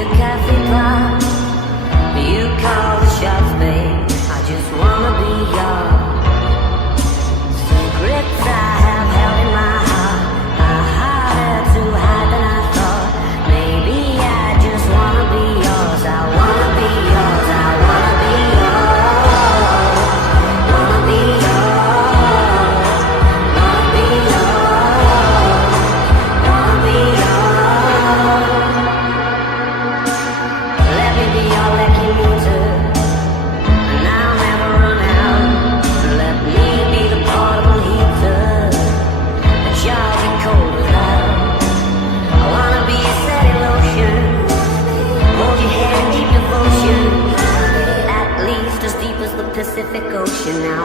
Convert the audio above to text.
a cafe bar. You call the shots, babe. I just wanna be your secrets I have held in my heart are harder to hide than I thought. Maybe I just wanna be yours. I wanna be yours. I wanna be yours. Wanna be yours. Wanna be yours. Wanna be yours. Let me be your lucky loser, and I'll never run out. Let me be the portable heater that y'all get cold without. I wanna be a steady lotion, hold your hand in deep devotion, at least as deep as the Pacific Ocean. I